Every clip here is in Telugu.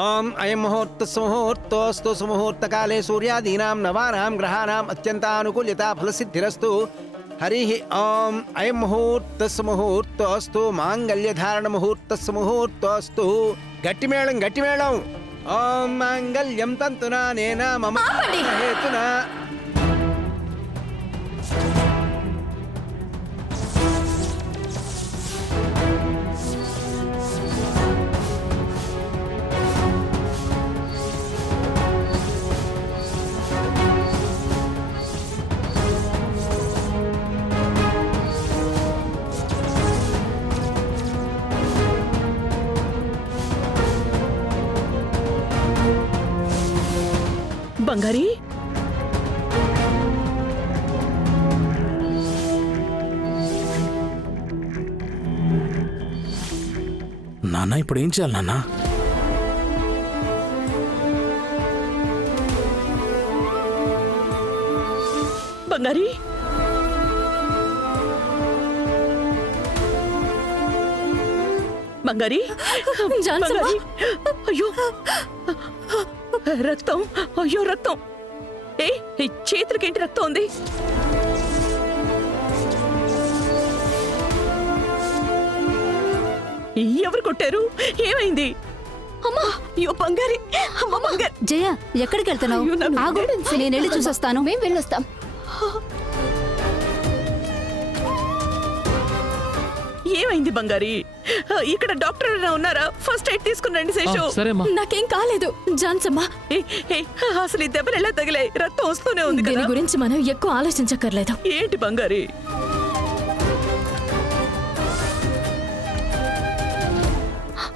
ఓం అయం ముహూర్తస్సు సుముహూర్తకాలే సూర్యాదీనాం నవానాం గ్రహాణం అత్యంతానుకూల్యత ఫలసిద్ధిరస్తు. హరి ఓం అయం ముహూర్తస్సు మాంగళ్యధారణ ముహూర్తస్సు. గట్టి మేళం. ఓం మాంగళ్యం తంతునా నేనా మమ హేతునా. బంగారి, నాన్న ఇప్పుడు ఏం చేయాలి నాన్న? బంగారి, బంగారి, బంగారి. అయ్యో రక్తం, అయ్యో రక్తం. ఏ చేతులకేంటి రక్తం ఉంది? ఎవరు కొట్టారు? ఏమైంది? అమ్మా, అయ్యో బంగారి, అమ్మ బంగారి. జయ, ఎక్కడికి వెళ్తున్నావు? ఆగు, నేను వెళ్ళి చూసొస్తాను. మేము వెళ్ళొస్తాం. ఏమైంది బంగారి? ఇక్కడ డాక్టర్ ఉన్నారా? ఫస్ట్ ఎయిడ్ తీసుకుని శేషు. నాకేం కాలేదు జాన్సమ్మా. అసలు ఈ దెబ్బలు ఎలా తగిలాయి? రక్తం వస్తూనే ఉంది. దీని గురించి మనం ఎక్కువ ఆలోచించక్కర్లేదు. ఏంటి బంగారి?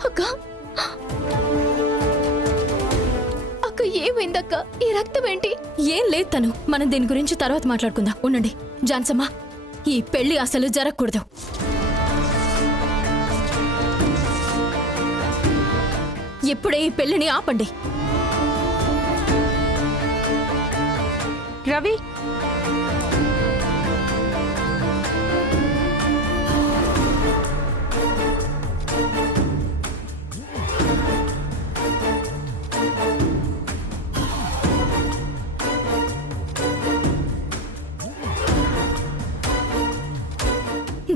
అక్క అక్క ఏమైందక్క? ఈ రక్తం ఏంటి? ఏం లేదు తను. మనం దీని గురించి తర్వాత మాట్లాడుకుందాం. ఉండండి జాన్సమ్మా, ఈ పెళ్లి అసలు జరగకూడదు. ఇప్పుడే ఈ పెళ్లిని ఆపండి. రవి,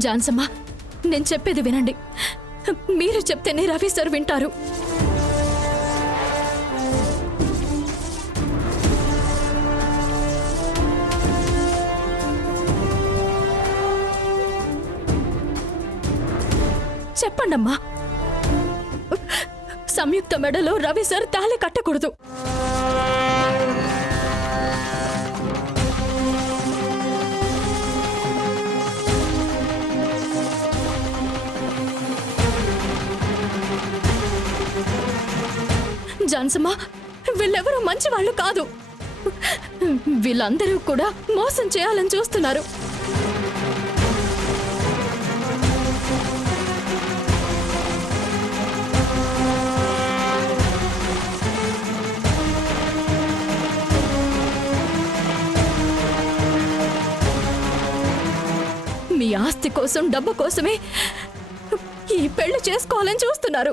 జాన్సమ్మా, నేను చెప్పేది వినండి. మీరు చెప్తేనే రవి సార్ వింటారు. చెప్పండమ్మా. సంయుక్త మెడలో రవి సార్ తాళి కట్టకూడదు. జాన్సమ్మా, వీళ్ళెవరూ మంచి వాళ్ళు కాదు. వీళ్ళందరూ కూడా మోసం చేయాలని చూస్తున్నారు. మీ ఆస్తి కోసం, డబ్బు కోసమే ఈ పెళ్లి చేసుకోవాలని చూస్తున్నారు.